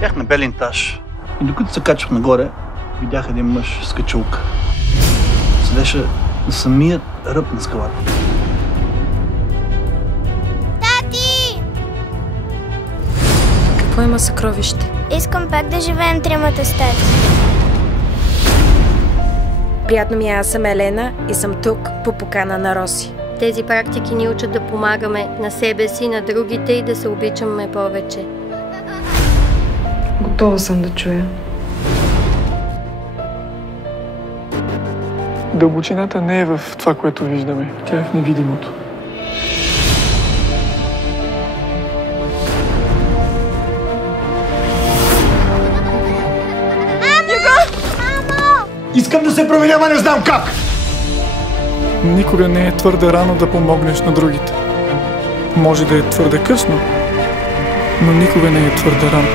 Бях на белия етаж и докато се качвах нагоре, видях един мъж с качулка. Седеше на самият ръб на скалата. Тати! Какво има съкровище? Искам пак да живеем тримата с тати. Приятно ми е, аз съм Елена и съм тук по покана на Роси. Тези практики ни учат да помагаме на себе си, на другите и да се обичаме повече. Готова съм да чуя. Дълбочината не е в това, което виждаме. Тя е в невидимото. Искам да се променя, ама не знам как! Никога не е твърде рано да помогнеш на другите. Може да е твърде късно, но никога не е твърде рано.